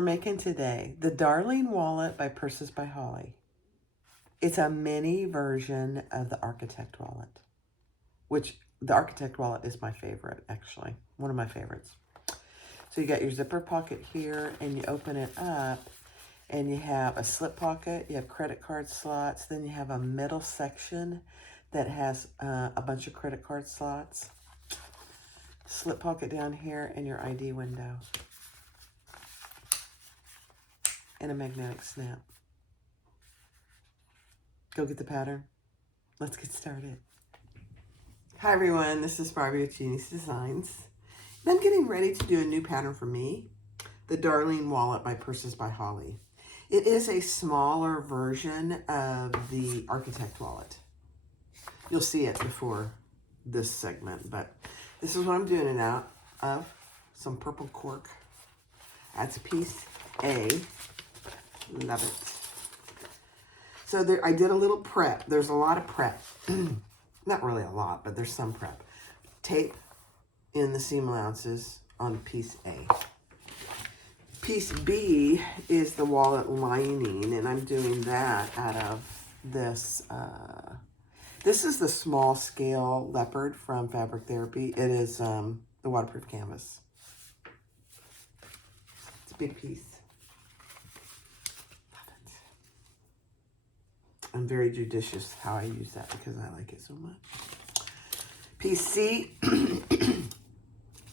we're making today. The Darling Wallet by Purses by Holly. It's a mini version of the Architect Wallet, which the Architect Wallet is my favorite, actually. One of my favorites. So you got your zipper pocket here, and you open it up, and you have a slip pocket, you have credit card slots, then you have a middle section that has a bunch of credit card slots. Slip pocket down here, and your ID window. And a magnetic snap. Go get the pattern. Let's get started. Hi everyone, this is Barbie with Jeannie's Designs. And I'm getting ready to do a new pattern for me, the Darling Wallet by Purses by Holly. It is a smaller version of the Architect Wallet. You'll see it before this segment, but this is what I'm doing it out of. Some purple cork. That's piece A. Love it. So there, I did a little prep. There's a lot of prep. Not really a lot, but there's some prep. Tape in the seam allowances on piece A. Piece B is the wallet lining, and I'm doing that out of this. This is the small scale leopard from Fabric Therapy. It is the waterproof canvas. It's a big piece. I'm very judicious how I use that because I like it so much. Piece C,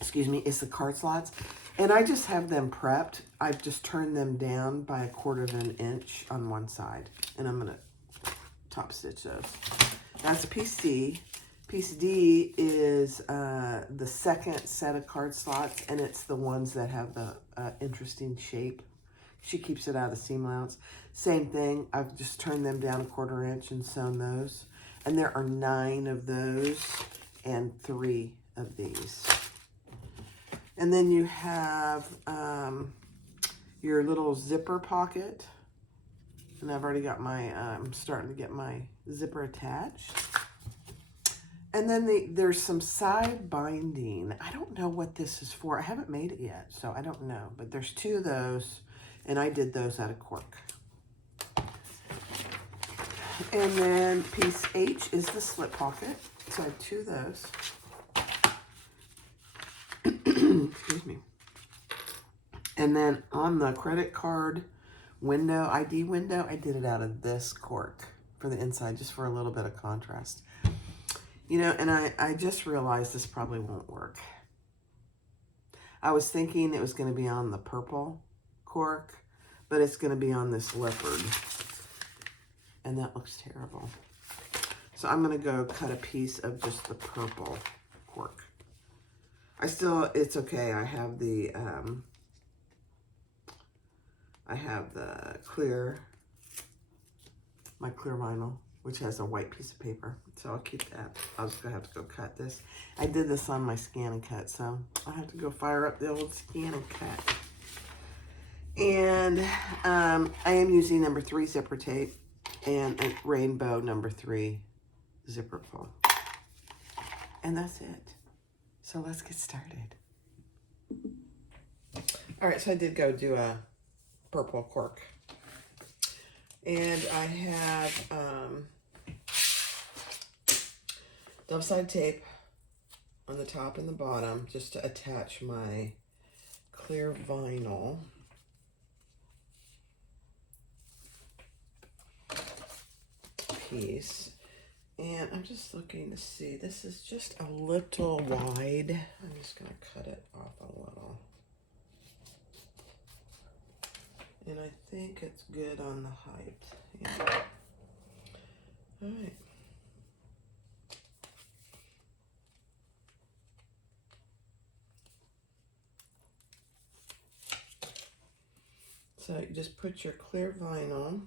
excuse me, is the card slots. And I just have them prepped. I've just turned them down by 1/4 of an inch on one side. And I'm going to top stitch those. That's piece C. Piece D is the second set of card slots. And it's the ones that have the interesting shape. She keeps it out of the seam allowance. Same thing, I've just turned them down 1/4 inch and sewn those. And there are 9 of those and 3 of these. And then you have your little zipper pocket. And I've already got my, I'm starting to get my zipper attached. And then there's some side binding. I don't know what this is for. I haven't made it yet, so I don't know. But there's 2 of those. And I did those out of cork. And then piece H is the slip pocket. So I have 2 of those. Excuse me. And then on the credit card window, ID window, I did it out of this cork for the inside, just for a little bit of contrast. You know, and I just realized this probably won't work. I was thinking it was going to be on the purple cork, but it's going to be on this leopard, and that looks terrible. So I'm going to go cut a piece of just the purple cork. It's okay. I have the clear, my clear vinyl, which has a white piece of paper. So I'll keep that. I was going to have to go cut this. I did this on my scan and cut, so I'll have to go fire up the old scan and cut. And I am using number 3 zipper tape and a rainbow number 3 zipper pull. And that's it. So let's get started. All right, so I did go do a purple cork. And I have double-sided tape on the top and the bottom just to attach my clear vinyl. Piece. And I'm just looking to see, this is just a little wide. I'm just going to cut it off a little. And I think it's good on the height. Yeah. All right. So you just put your clear vinyl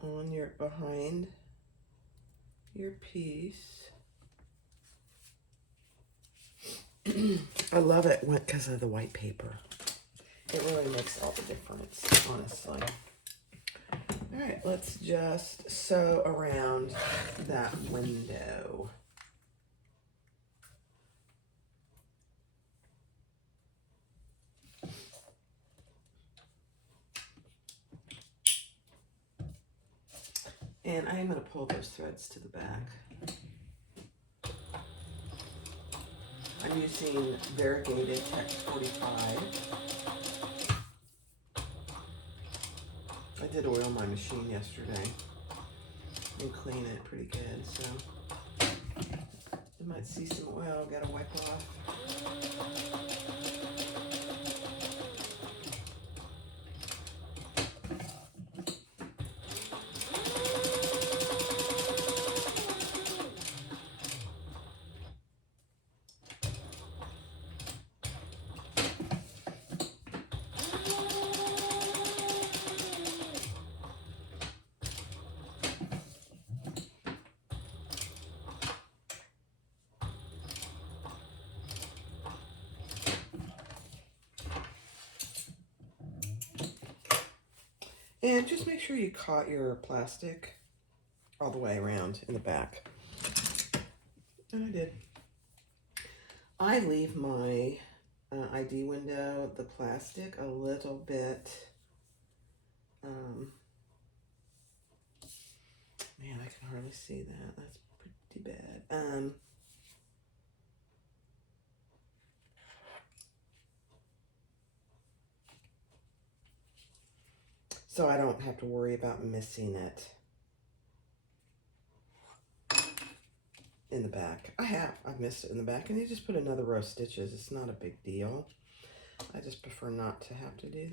on your behind your piece. I love it because of the white paper. It really makes all the difference, honestly. All right, let's just sew around that window. And I am going to pull those threads to the back. I'm using variegated Tex 45. I did oil my machine yesterday and clean it pretty good, so you might see some oil. Gotta wipe off. And just make sure you caught your plastic all the way around in the back. And I did. I leave my ID window, the plastic, a little bit, man, I can hardly see that. That's pretty bad. So I don't have to worry about missing it in the back. I've missed it in the back, and you just put another row of stitches. It's not a big deal. I just prefer not to have to do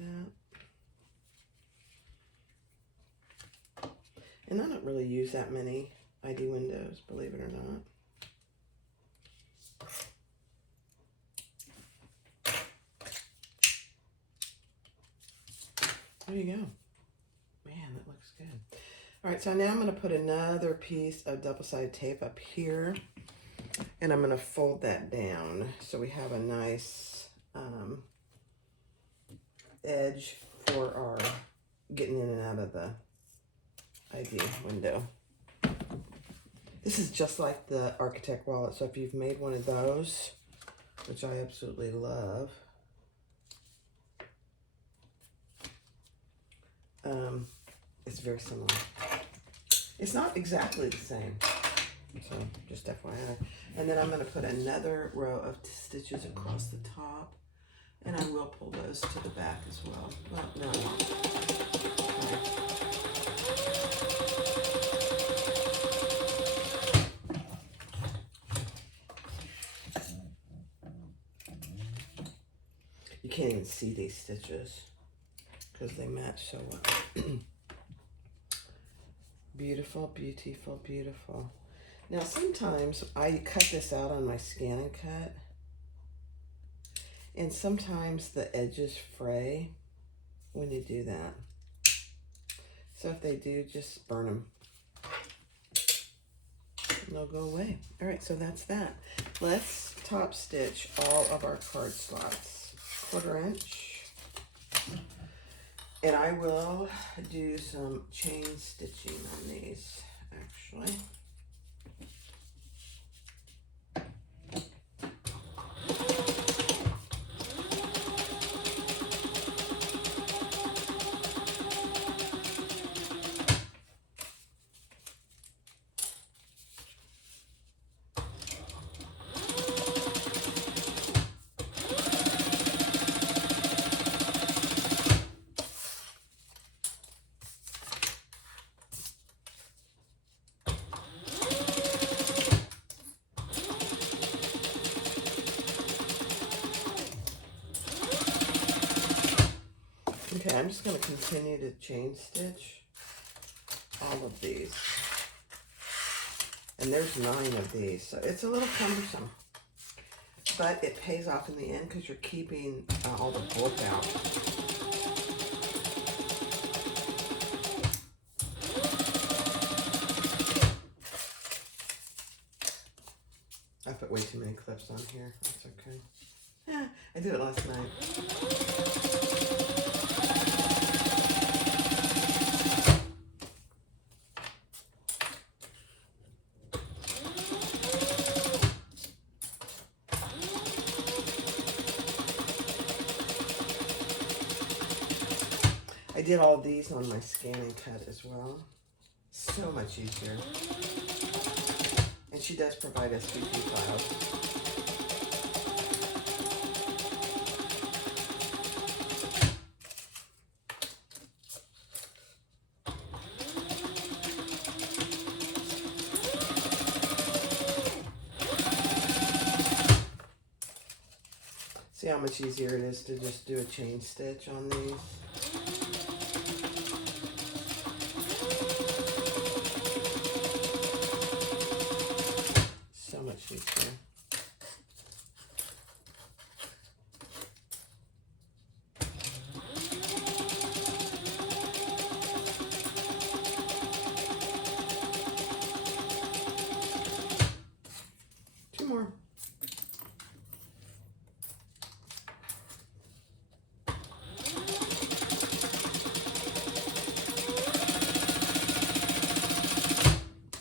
that. And I don't really use that many ID windows, believe it or not. There you go. Man, that looks good. All right, so now I'm going to put another piece of double-sided tape up here, and I'm going to fold that down so we have a nice edge for our getting in and out of the ID window. This is just like the Architect wallet, so if you've made one of those, which I absolutely love, it's very similar. It's not exactly the same, so just FYI. And then I'm going to put another row of stitches across the top, and I will pull those to the back as well. Well, no, I won't. You can't even see these stitches because they match so well. Beautiful, beautiful, beautiful. Now sometimes I cut this out on my scan and cut, and sometimes the edges fray when you do that. So if they do, just burn them. And they'll go away. All right, so that's that. Let's top stitch all of our card slots. 1/4 inch. And I will do some chain stitching on these, actually. Okay, I'm just going to continue to chain stitch all of these. And there's 9 of these, so it's a little cumbersome. But it pays off in the end because you're keeping all the bulk out. I put way too many clips on here. That's okay. Yeah, I did it last night. I did all these on my scan and cut as well. So much easier. And she does provide SPP files. See how much easier it is to just do a chain stitch on these? So much easier. Two more.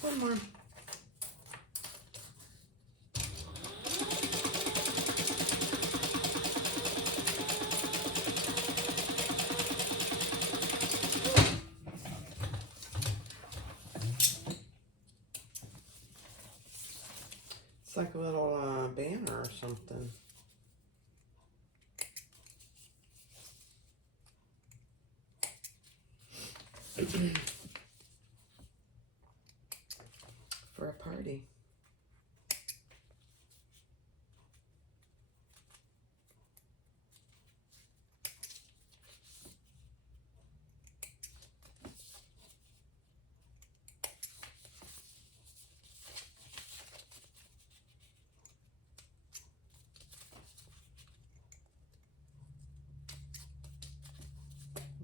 One more. It's like a little banner or something. For a party.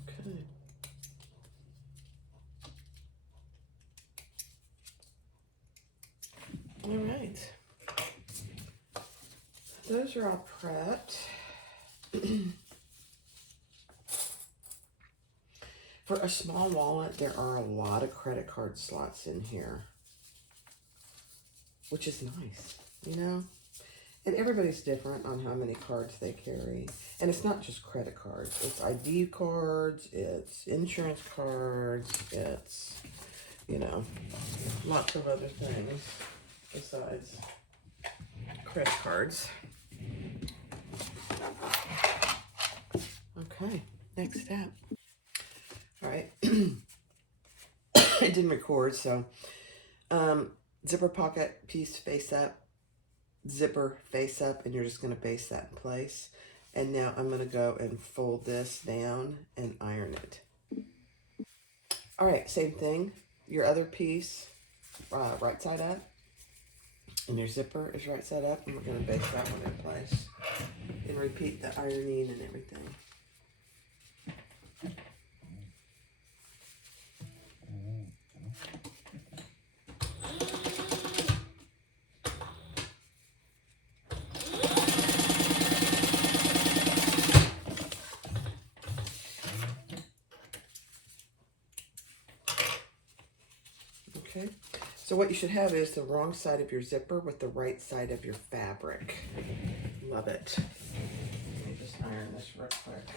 Okay. All right. Those are all prepped. For a small wallet, there are a lot of credit card slots in here, which is nice, you know? And everybody's different on how many cards they carry. And it's not just credit cards. It's ID cards, it's insurance cards, it's, you know, lots of other things besides credit cards. Okay, next step. All right. It didn't record, so zipper pocket piece face up, zipper face up, and you're just going to base that in place. And now I'm going to go and fold this down and iron it. All right, same thing. Your other piece, right side up, and your zipper is right side up, and we're going to base that one in place. And repeat the ironing and everything. Okay, so what you should have is the wrong side of your zipper with the right side of your fabric. Love it. Let me just iron this real quick.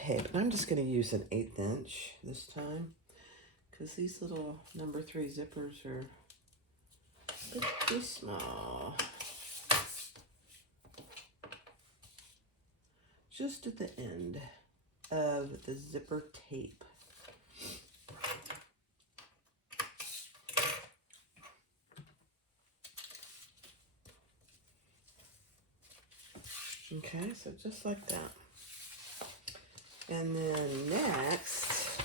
Okay, but I'm just going to use an 1/8 inch this time because these little number 3 zippers are pretty small. Just at the end of the zipper tape. Okay, so just like that. And then next,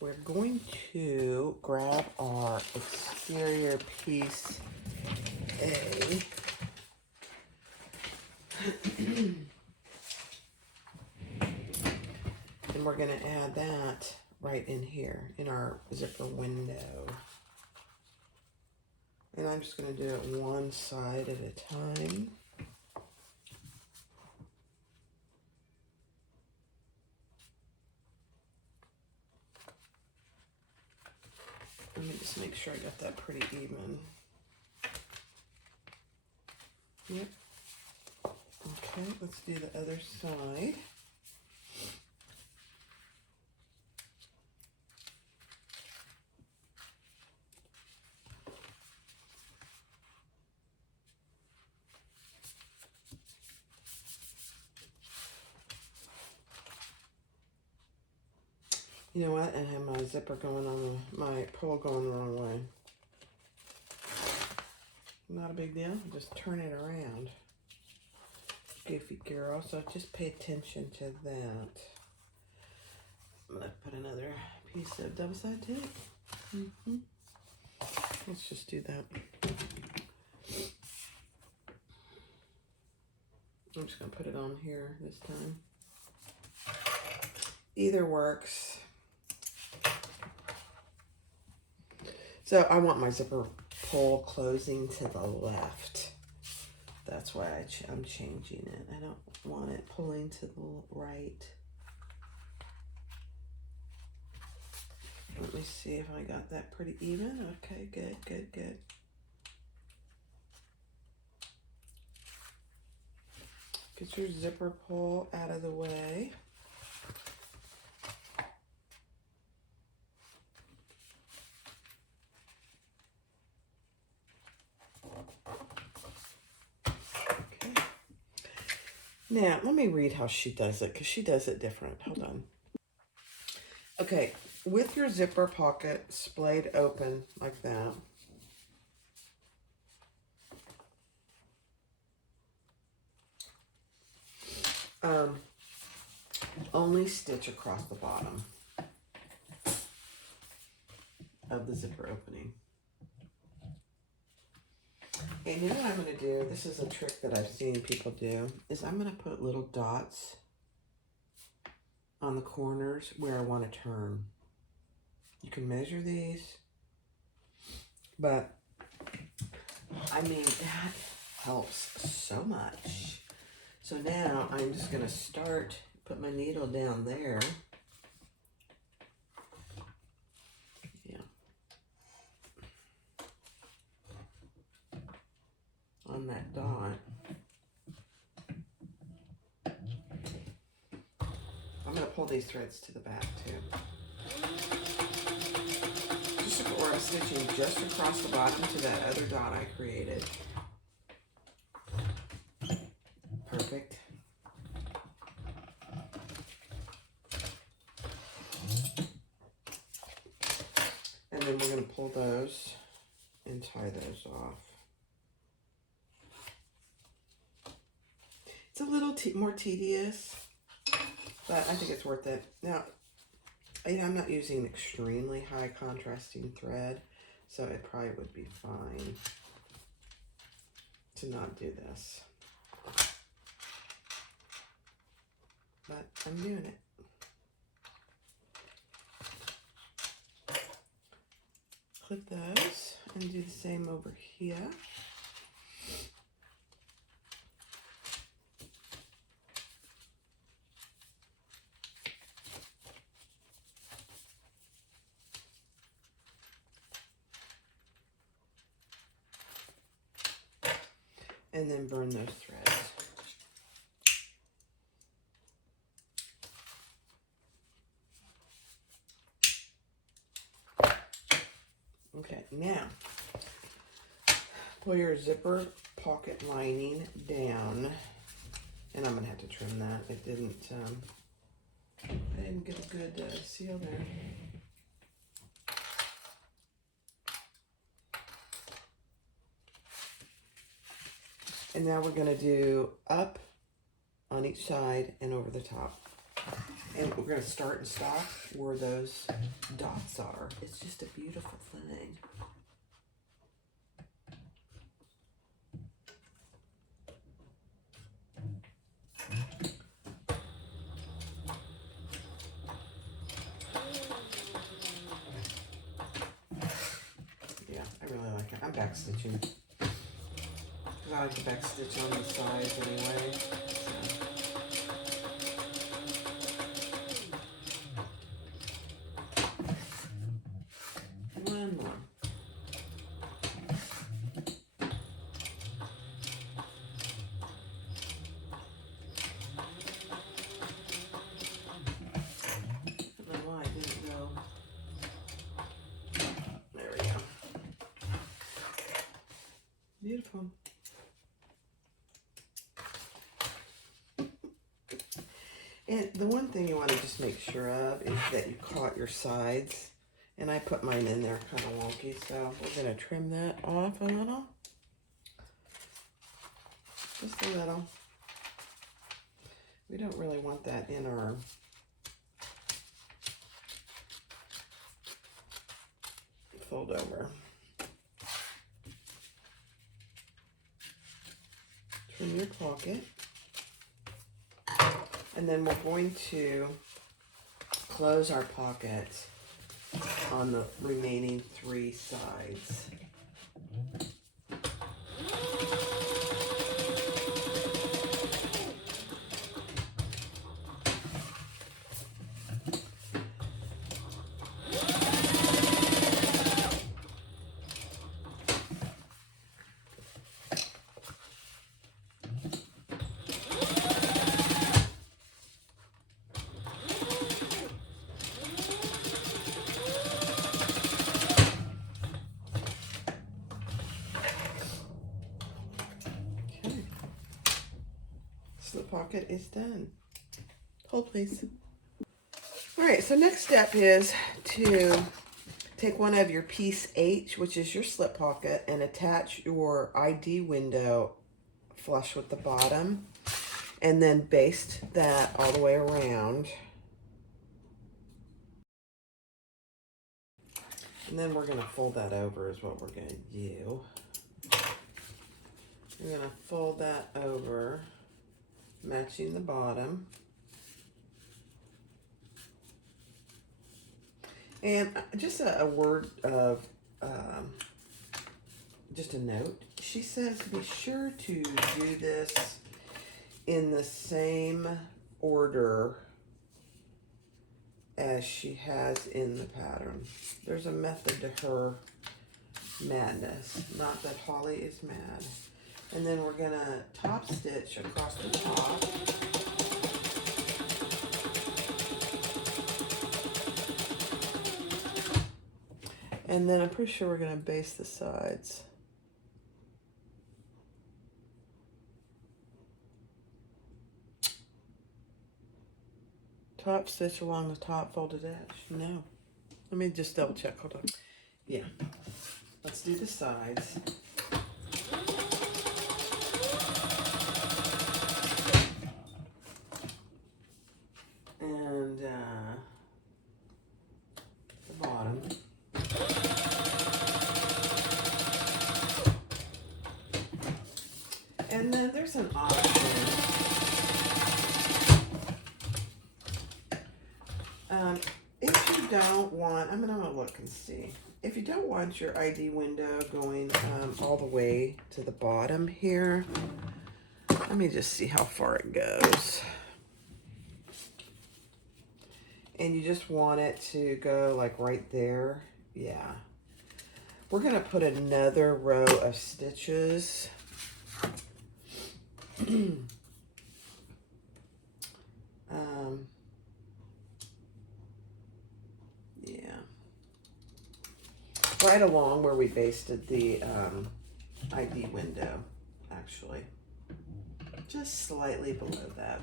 we're going to grab our exterior piece A. And we're going to add that right in here in our zipper window. And I'm just going to do it one side at a time. Let me just make sure I got that pretty even. Yep. Okay, let's do the other side. You know what? I have my zipper going on, my pull going the wrong way. Not a big deal. Just turn it around. Goofy girl. So just pay attention to that. I'm going to put another piece of double-sided tape. Let's just do that. I'm just going to put it on here this time. Either works. So I want my zipper pull closing to the left. That's why I'm changing it. I don't want it pulling to the right. Let me see if I got that pretty even. Okay, good, good, good. Get your zipper pull out of the way. Now, let me read how she does it, because she does it different. Hold on. Okay, with your zipper pocket splayed open like that, only stitch across the bottom of the zipper opening. And you know what I'm going to do? This is a trick that I've seen people do, is I'm going to put little dots on the corners where I want to turn. You can measure these, but I mean, that helps so much. So now I'm just going to start, put my needle down there. On that dot. I'm going to pull these threads to the back too. Just where I'm stitching just across the bottom to that other dot I created. Perfect. And then we're going to pull those and tie those off. It's a little more tedious, but I think it's worth it. Now, I'm not using extremely high contrasting thread, so it probably would be fine to not do this. But I'm doing it. Clip those and do the same over here. And then burn those threads. Okay, now pull your zipper pocket lining down, and I'm gonna have to trim that. It didn't. I didn't get a good seal there. And now we're going to do up on each side and over the top. And we're going to start and stop where those dots are. It's just a beautiful thing. Yeah, I really like it. I'm back stitching. I like to back stitch on the sides anyway. one more. I don't know why I didn't go. There we go. Beautiful. And the one thing you want to just make sure of is that you caught your sides. And I put mine in there kind of wonky, so we're going to trim that off a little. Just a little. We don't really want that in our fold over. Trim your pocket. And then we're going to close our pocket on the remaining 3 sides. The pocket is done. Hold please. All right, so next step is to take one of your piece H, which is your slip pocket, and attach your ID window flush with the bottom, and then baste that all the way around. And then we're gonna fold that over is what we're gonna do. We're gonna fold that over, matching the bottom. And just a word of, just a note. She says be sure to do this in the same order as she has in the pattern. There's a method to her madness. Not that Holly is mad. And then we're gonna top stitch across the top. And then I'm pretty sure we're gonna baste the sides. Top stitch along the top folded edge. No. Let me just double check, hold on. Yeah, let's do the sides. And the bottom. And then there's an option. If you don't want, I'm gonna look and see. If you don't want your ID window going all the way to the bottom here, let me just see how far it goes. And you just want it to go like right there. Yeah. We're gonna put another row of stitches. Yeah. Right along where we basted the ID window, actually. Just slightly below that.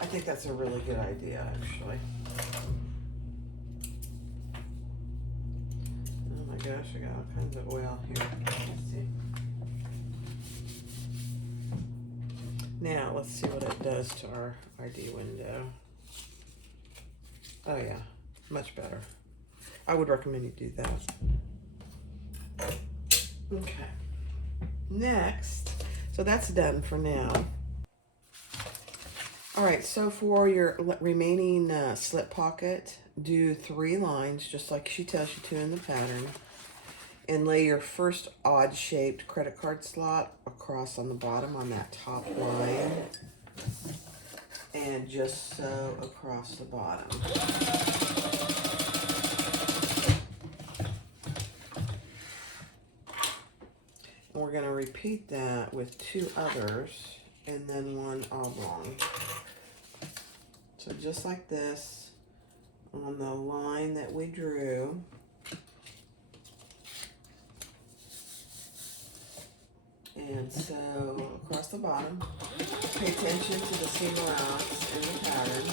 I think that's a really good idea, actually. Oh my gosh, I got all kinds of oil here. Let's see. Now, let's see what it does to our ID window. Oh yeah, much better. I would recommend you do that. Okay. Next, so that's done for now. All right, so for your remaining slip pocket, do 3 lines, just like she tells you to in the pattern, and lay your first odd-shaped credit card slot across on the bottom on that top line. and just sew across the bottom. And we're going to repeat that with 2 others and then 1 oblong. So just like this, on the line that we drew, and sew across the bottom. Pay attention to the seam allowance in the pattern.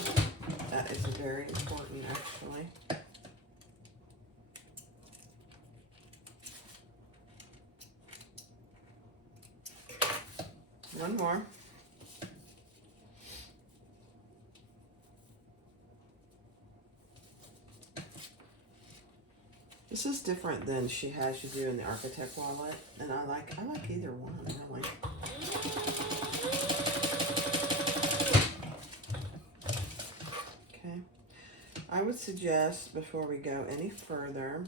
That is very important, actually. One more. This is different than she has you do in the architect wallet, and I like either one, really. Okay, I would suggest before we go any further,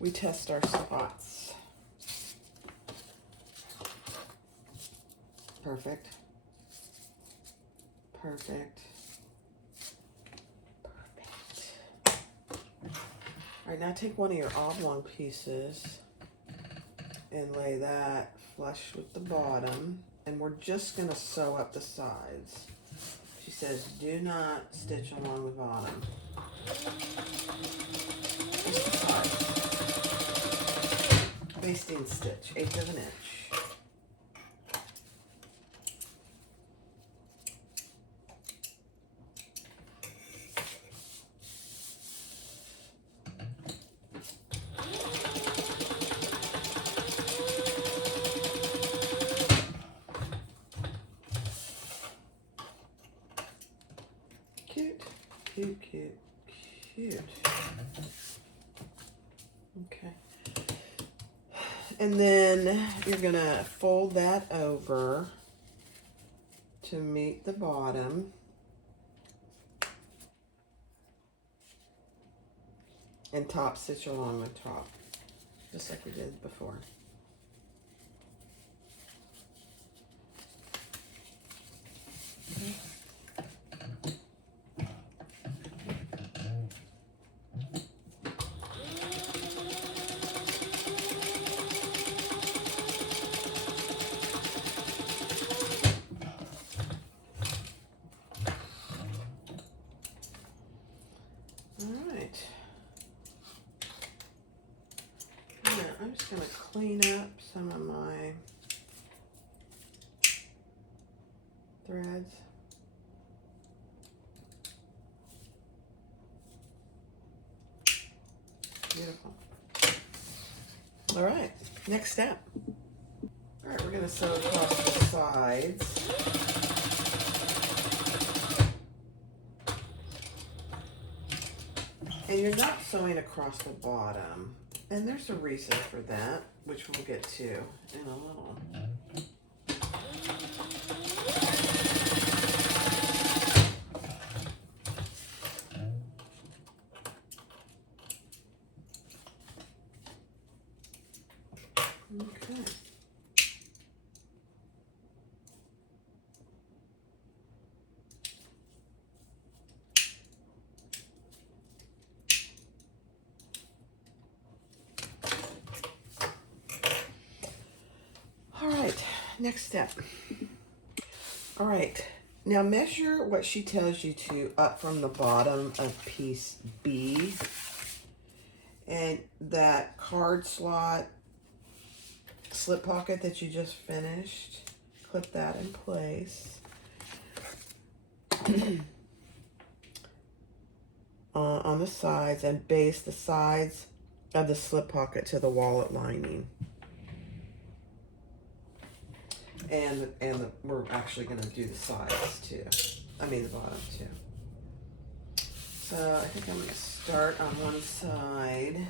we test our spots. Perfect. Perfect. All right, now take one of your oblong pieces and lay that flush with the bottom, and we're just going to sew up the sides. She says, do not stitch along the bottom. Just the sides. Basting stitch, 1/8 of an inch. Cute, cute, cute, cute. Okay. And then you're gonna fold that over to meet the bottom. And top stitch along the top, just like we did before. Okay. I'm just going to clean up some of my threads. Beautiful. All right, next step. All right, we're going to sew across the sides. And you're not sewing across the bottom. And there's a reason for that, which we'll get to in a little. Okay. Next step. All right, now measure what she tells you to up from the bottom of piece B, and that card slot slip pocket that you just finished, clip that in place. On the sides, and base the sides of the slip pocket to the wallet lining. And we're actually going to do the sides too. I mean the bottom too. So I think I'm going to start on one side.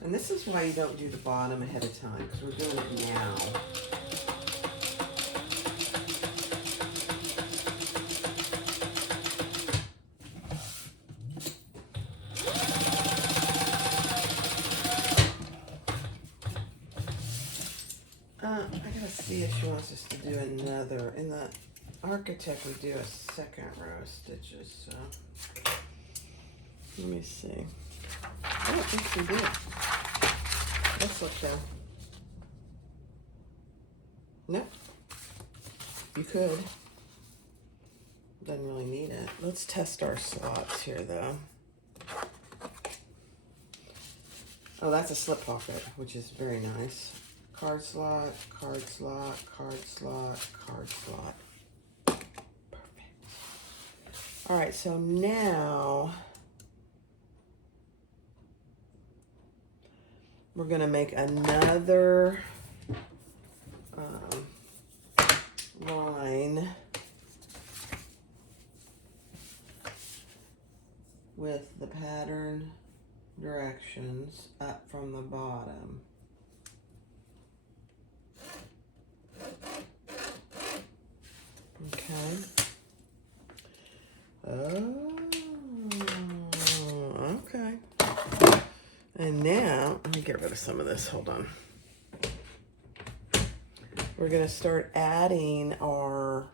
And this is why you don't do the bottom ahead of time, because we're doing it now. wants us to do another. In the Architect, we do a second row of stitches, so let me see. I don't think we did. Let's look down. Nope. You could. Doesn't really need it. Let's test our slots here, though. Oh, that's a slip pocket, which is very nice. Card slot, card slot, card slot, card slot. Perfect. All right, so now we're gonna make another line with the pattern directions up from the bottom. Okay. Oh, okay. And now, let me get rid of some of this. Hold on. We're going to start adding our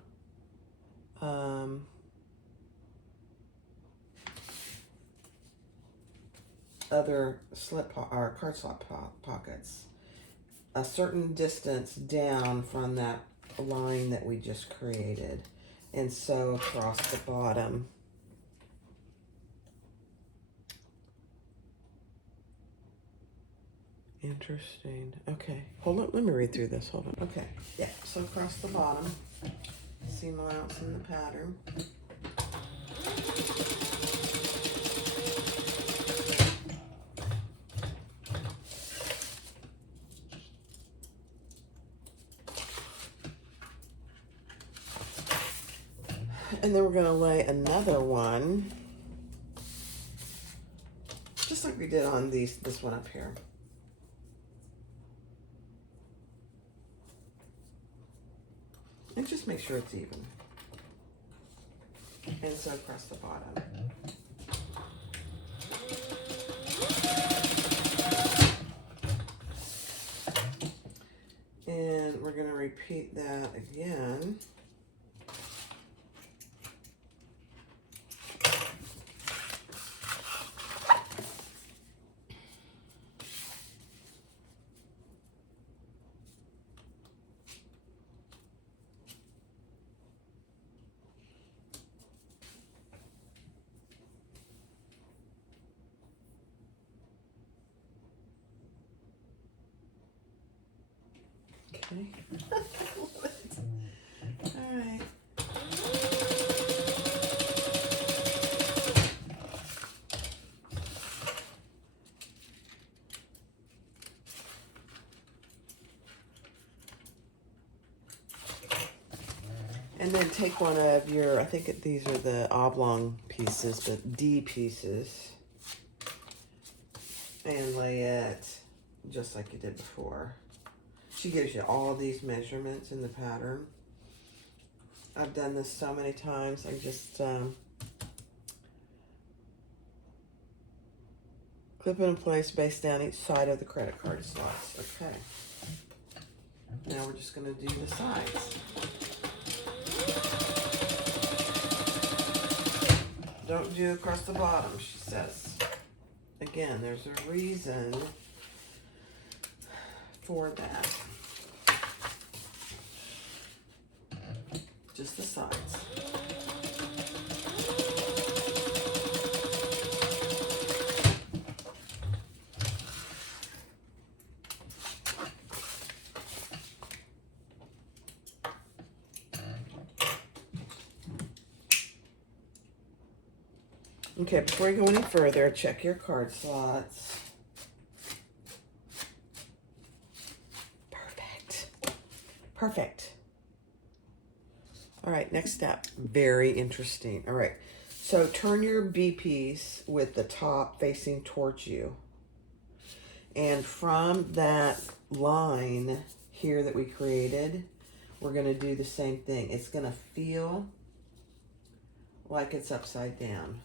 other our card slot pockets a certain distance down from that line that we just created, and so across the bottom. Interesting. Okay, hold on, let me read through this. Hold on. Okay, yeah, so across the bottom, seam allowance in the pattern. And then we're going to lay another one, just like we did on this one up here. And just make sure it's even. And so across the bottom. And we're going to repeat that again. Okay. All right. And then take one of your, I think these are the oblong pieces, but D pieces, and lay it just like you did before. She gives you all these measurements in the pattern. I've done this so many times. I just clip it in place, base down each side of the credit card slots. Okay. Now we're just going to do the sides. Don't do across the bottom, she says. Again, there's a reason for that. Just the sides. Okay, before you go any further, check your card slots. Perfect. Perfect. All right, next step. Very interesting. All right, so turn your B piece with the top facing towards you. And from that line here that we created, we're going to do the same thing. It's going to feel like it's upside down.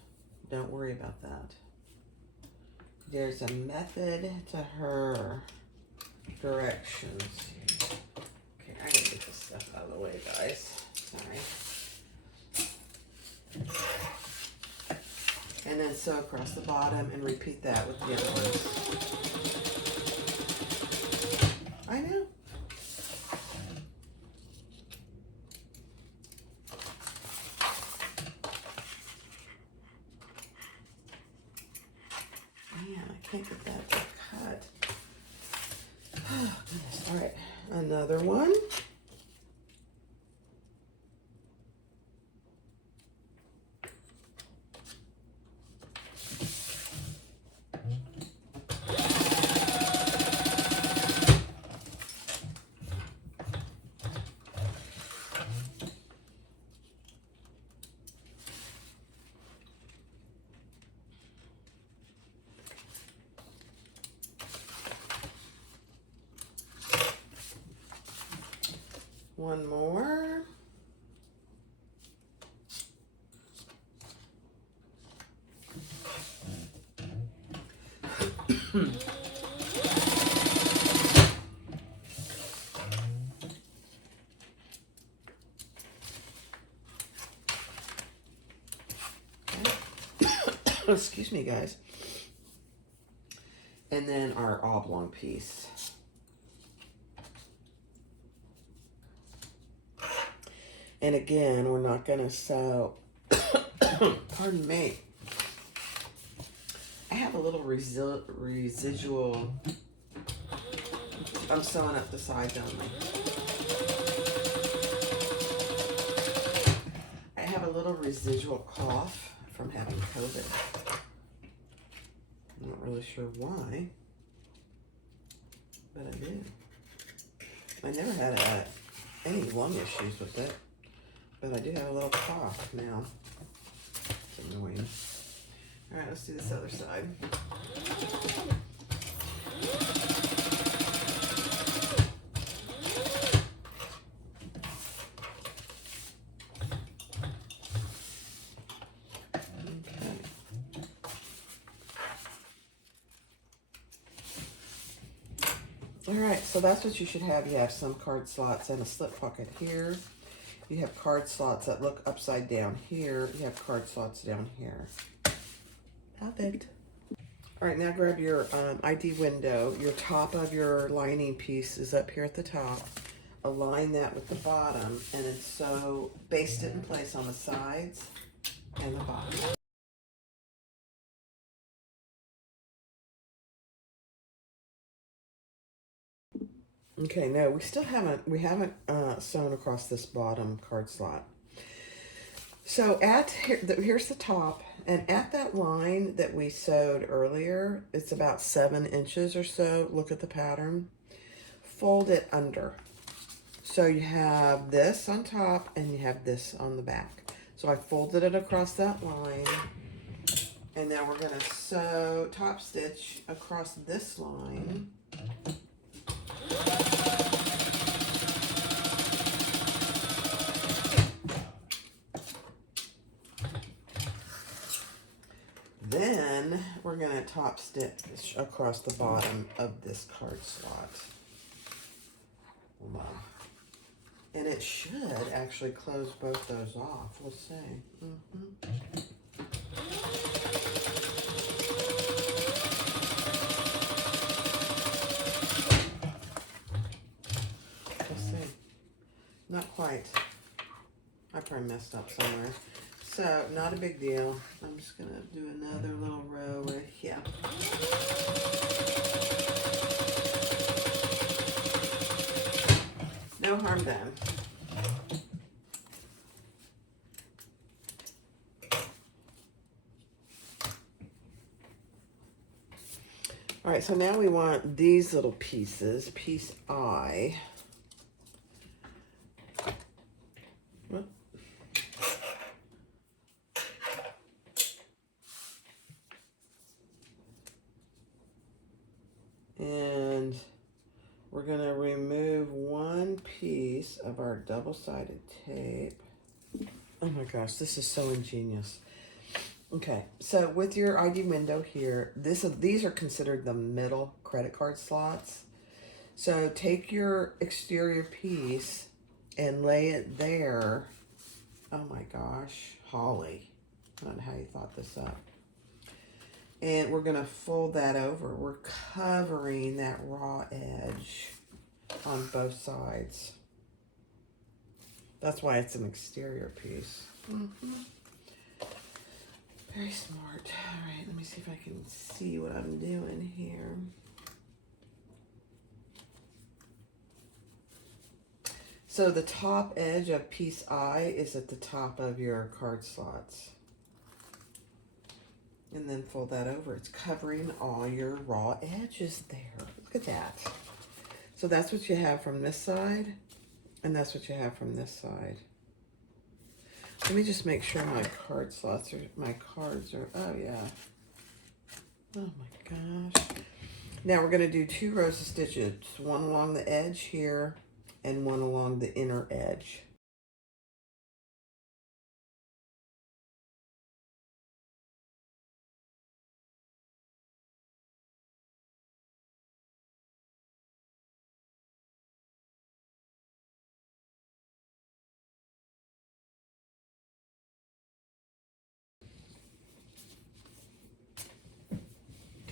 Don't worry about that. There's a method to her directions. Okay, I gotta get this stuff out of the way, guys. Sorry. And then sew across the bottom and repeat that with the other ones. I know. Man, I can't get that to cut. Oh, goodness. All right, another one. One more. Excuse me, guys. And then our oblong piece. And again, we're not going to sew, pardon me. I have a little residual, I'm sewing up the sides only. I have a little residual cough from having COVID. I'm not really sure why, but I do. I never had any lung issues with it. But I do have a little cough now. It's annoying. All right, let's do this other side. Okay. All right, so that's what you should have. You have some card slots and a slip pocket here. You have card slots that look upside down here. You have card slots down here. Perfect. All right, now grab your ID window. Your top of your lining piece is up here at the top. Align that with the bottom and then sew, baste it in place on the sides and the bottom. Okay, no, we haven't sewn across this bottom card slot. So here's the top, and at that line that we sewed earlier, it's about 7 inches or so. Look at the pattern. Fold it under. So you have this on top and you have this on the back. So I folded it across that line, and now we're gonna sew top stitch across this line. Then we're going to top stitch across the bottom of this card slot. Hold on. And it should actually close both those off. We'll see. We'll see. Not quite. I probably messed up somewhere. So, not a big deal. I'm just going to do another little row right here. No harm done. All right, so now we want these little pieces. Piece I. And we're going to remove one piece of our double-sided tape. Oh my gosh, this is so ingenious. Okay, so with your ID window here, these are considered the middle credit card slots. So take your exterior piece and lay it there. Oh my gosh, Holly. I don't know how you thought this up. And we're gonna fold that over. We're covering that raw edge on both sides. That's why it's an exterior piece. Very smart. All right, let me see if I can see what I'm doing here. So the top edge of piece I is at the top of your card slots. And then fold that over. It's covering all your raw edges there. Look at that. So that's what you have from this side, and that's what you have from this side. Let me just make sure my card slots are, my cards are, oh yeah. Oh my gosh. Now we're gonna do 2 rows of stitches, one along the edge here and one along the inner edge.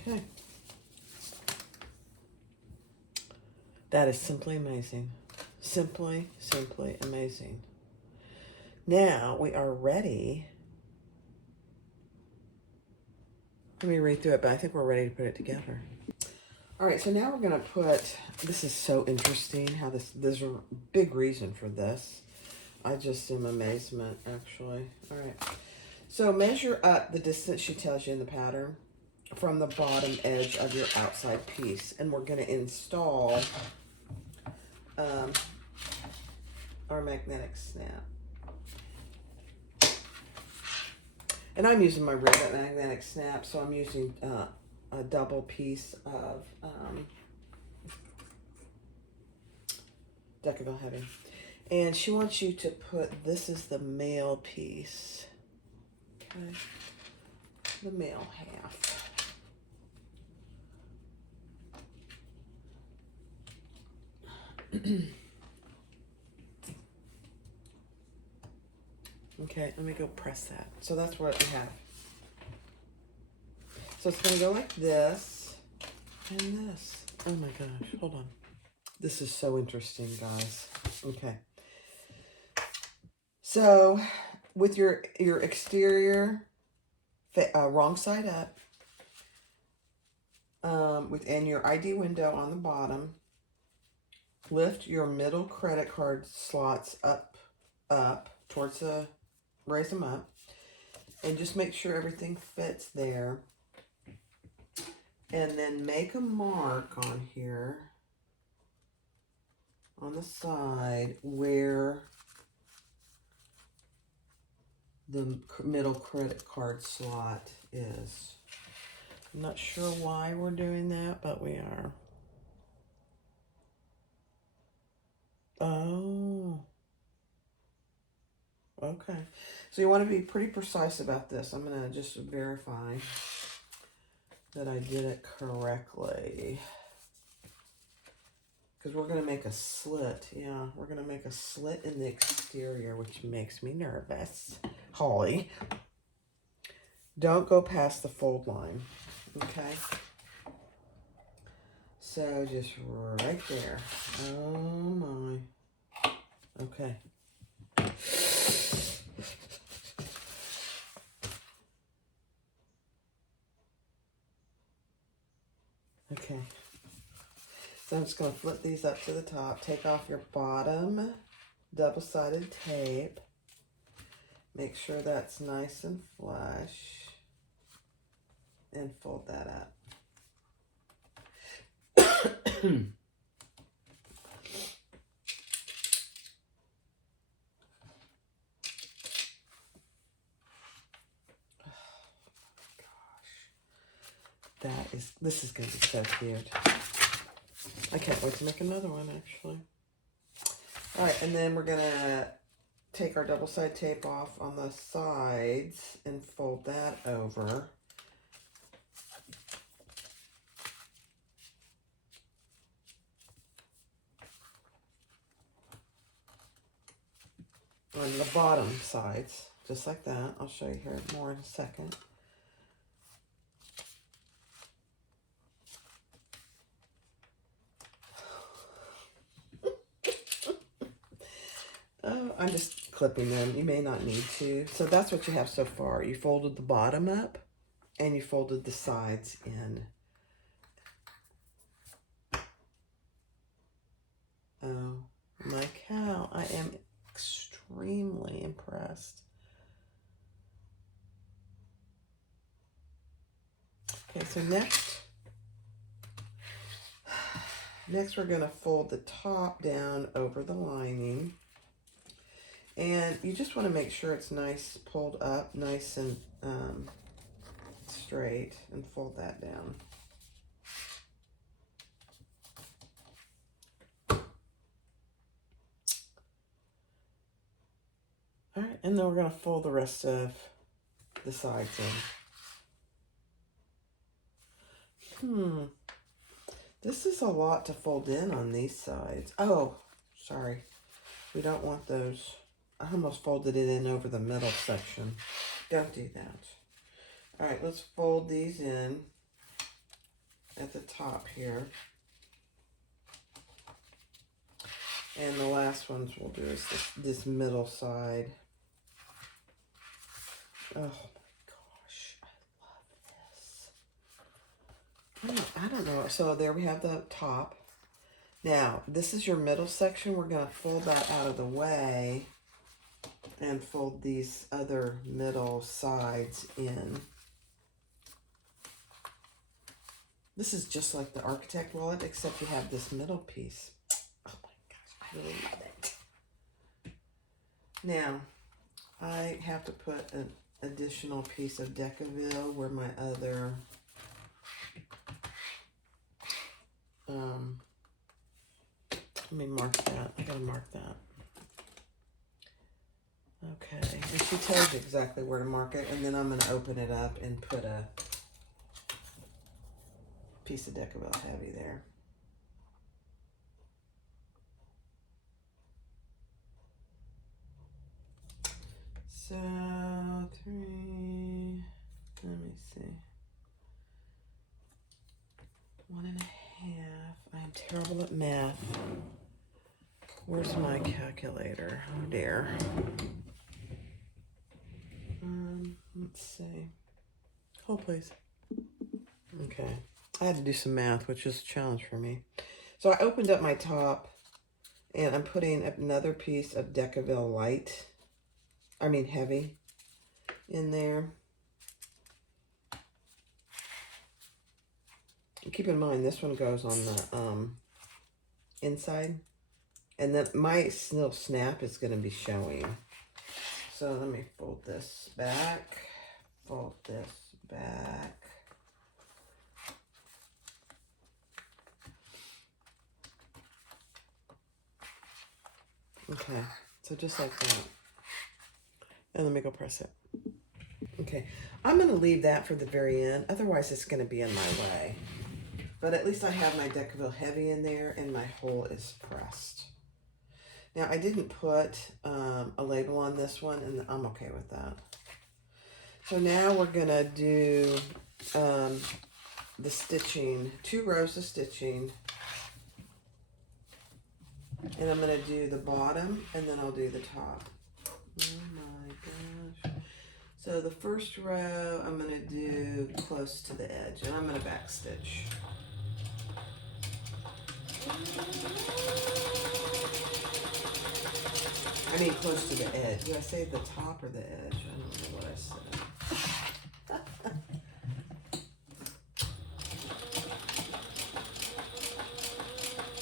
Okay. That is simply amazing. Simply, simply amazing. Now we are ready. Let me read through it, but I think we're ready to put it together. All right, so now we're gonna put, this is so interesting how there's a big reason for this. I just am amazement, actually. All right, so measure up the distance she tells you in the pattern from the bottom edge of your outside piece, and we're gonna install our magnetic snap. And I'm using my ribbon magnetic snap, so I'm using a double piece of Decaville Heavy. And she wants you to put, this is the male piece, okay? The male half. Okay, let me go press that. So that's what we have. So it's gonna go like this and this. Oh my gosh, hold on. This is so interesting, guys. Okay. So with your exterior wrong side up, and your ID window on the bottom, lift your middle credit card slots up towards the, raise them up, and just make sure everything fits there. And then make a mark on here on the side where the middle credit card slot is. I'm not sure why we're doing that, but we are. Oh. Okay. So you want to be pretty precise about this. I'm going to just verify that I did it correctly. Because we're going to make a slit. Yeah, we're going to make a slit in the exterior, which makes me nervous. Holly, don't go past the fold line. Okay? So just right there. Oh my. Okay. Okay. So I'm just going to flip these up to the top. Take off your bottom double-sided tape. Make sure that's nice and flush. And fold that up. This is going to be so cute. I can't wait to make another one, actually. All right, and then we're going to take our double side tape off on the sides and fold that over. on the bottom sides, just like that. I'll show you here more in a second. Oh, I'm just clipping them. You may not need to. So that's what you have so far. You folded the bottom up and you folded the sides in. Oh my cow, I am extremely impressed. Okay, so next we're going to fold the top down over the lining. And you just want to make sure it's nice, pulled up, nice and straight, and fold that down. All right, and then we're going to fold the rest of the sides in. This is a lot to fold in on these sides. Oh, sorry. We don't want those. I almost folded it in over the middle section. Don't do that. All right, let's fold these in at the top here. And the last ones we'll do is this middle side. Oh my gosh, I love this. I don't know. So there we have the top. Now, this is your middle section. We're going to fold that out of the way and fold these other middle sides in. This is just like the architect wallet, except you have this middle piece. Oh my gosh, I really love it. Now, I have to put an additional piece of Decaville where my other let me mark that. I gotta mark that. Okay, and she tells you exactly where to mark it, and then I'm gonna open it up and put a piece of Decaville heavy there. So 3, let me see, 1.5. I'm terrible at math. Where's my calculator? Oh dear. Let's see. Hold please. Okay. I had to do some math, which is a challenge for me. So I opened up my top, and I'm putting another piece of Decaville heavy in there. And keep in mind, this one goes on the inside. And then my little snap is going to be showing. So let me fold this back, fold this back. Okay, so just like that. And let me go press it. Okay, I'm going to leave that for the very end. Otherwise, it's going to be in my way. But at least I have my Decaville heavy in there, and my hole is pressed. Now, I didn't put a label on this one, and I'm okay with that. So now we're going to do the stitching, 2 rows of stitching. And I'm going to do the bottom, and then I'll do the top. Oh my gosh. So the first row, I'm going to do close to the edge, and I'm going to back stitch. I mean close to the edge. Did I say the top or the edge? I don't know what I said.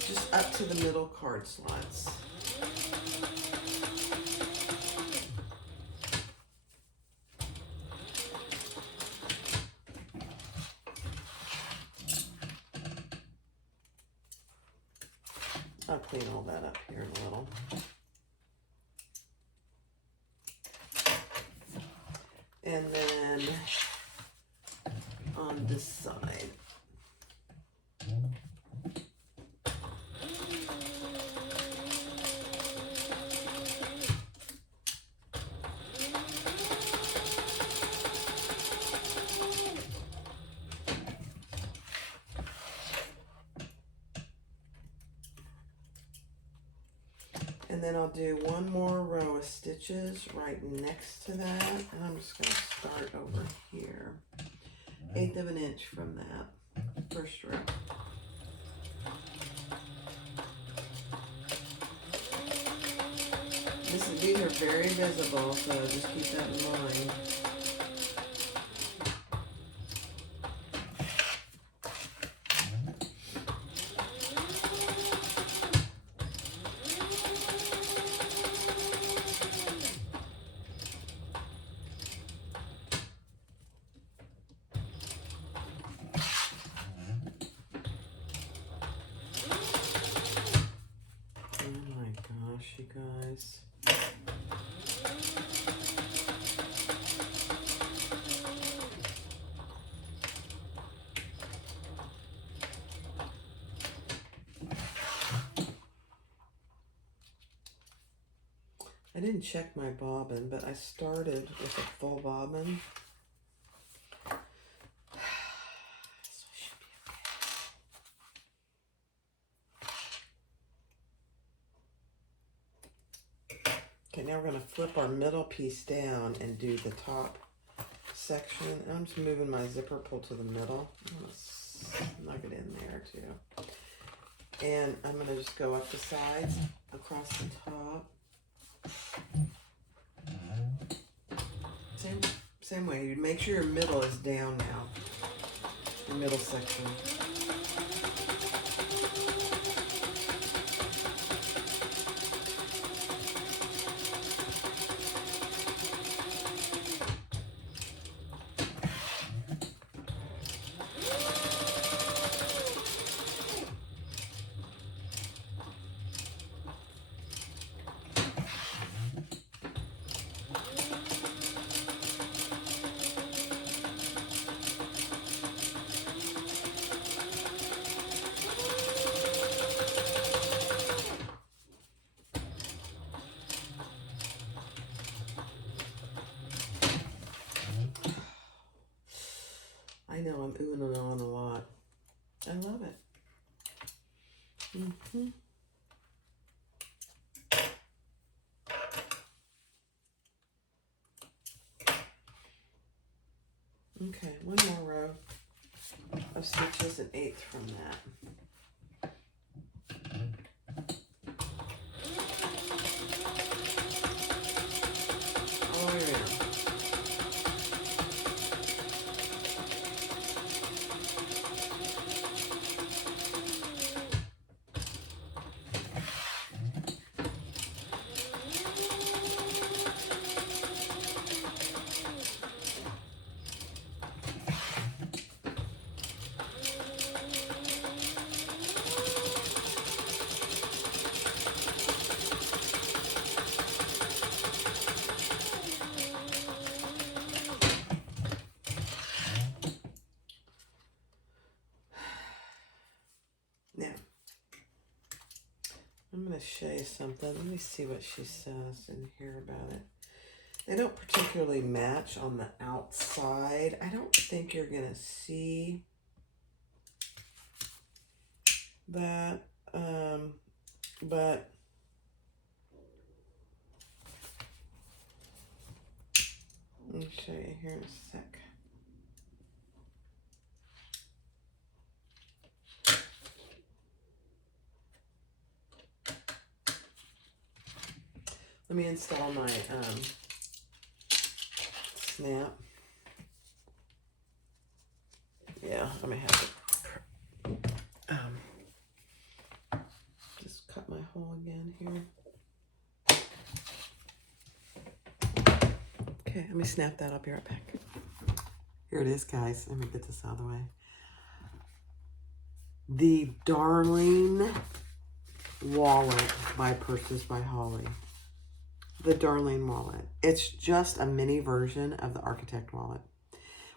Just up to the middle card slots. I'll clean all that up here in a little. And then on this side, And then I'll do one more row of stitches right next to that. And I'm just going to start over here. 1/8 of an inch from that first row. These are very visible, so just keep that in mind. Oh my gosh, you guys. I didn't check my bobbin, but I started with a full bobbin. Okay, now we're going to flip our middle piece down and do the top section. And I'm just moving my zipper pull to the middle. I'm going to snug it in there too. And I'm going to just go up the sides, across the top. Same way. You make sure your middle is down now. Your middle section. I know I'm oohing and on a lot. I love it. Okay, one more row of stitches, 1/8 from that. All the way around. Now, I'm going to show you something. Let me see what she says in here about it. They don't particularly match on the outside. I don't think you're going to see that, but let me show you here in a sec. Let me install my snap. Yeah, I'm gonna have to just cut my hole again here. Okay, let me snap that up here. Back. Here it is, guys. Let me get this out of the way. The Darling Wallet by PursesbyHolly. The Darling Wallet. It's just a mini version of the Architect Wallet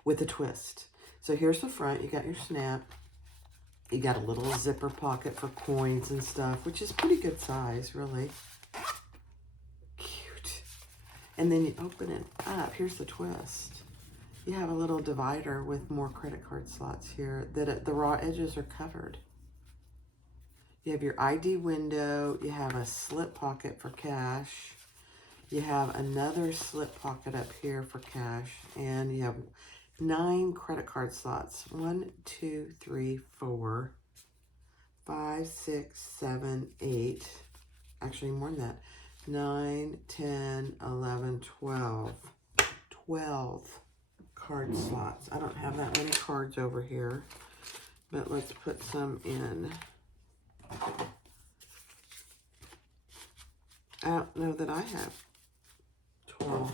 with a twist. So here's the front. You got your snap. You got a little zipper pocket for coins and stuff, which is pretty good size, really. Cute. And then you open it up. Here's the twist. You have a little divider with more credit card slots here that the raw edges are covered. You have your ID window. You have a slip pocket for cash. You have another slip pocket up here for cash. And you have 9 credit card slots. 1, 2, 3, 4, 5, 6, 7, 8. Actually, more than that. 9, 10, 11, 12. 12 card slots. I don't have that many cards over here, but let's put some in. I don't know that I have 12.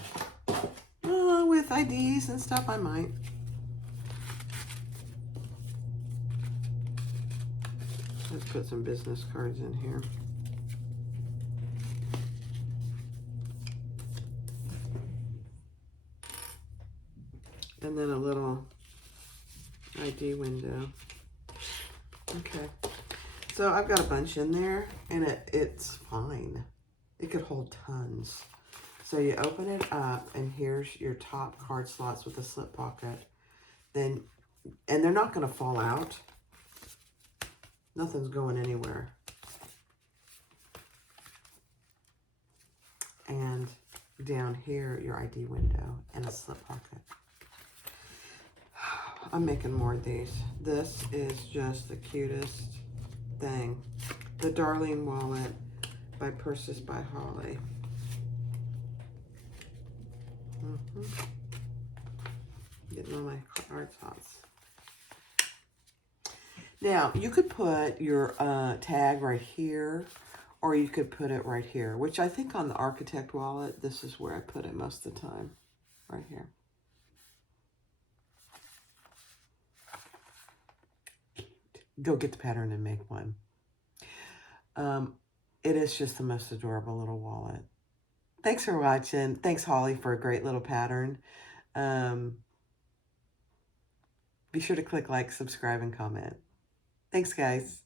With IDs and stuff, I might. Let's put some business cards in here. And then a little ID window. Okay. So I've got a bunch in there, and it's fine. It could hold tons. So you open it up, and here's your top card slots with a slip pocket. And they're not going to fall out. Nothing's going anywhere. And down here, your ID window and a slip pocket. I'm making more of these. This is just the cutest thing. The Darling Wallet by PursesbyHolly. Getting all my card slots. Now, you could put your tag right here, or you could put it right here, which I think on the Architect wallet, this is where I put it most of the time, right here. Go get the pattern and make one. It is just the most adorable little wallet. Thanks for watching. Thanks, Holly, for a great little pattern. Be sure to click like, subscribe, and comment. Thanks, guys.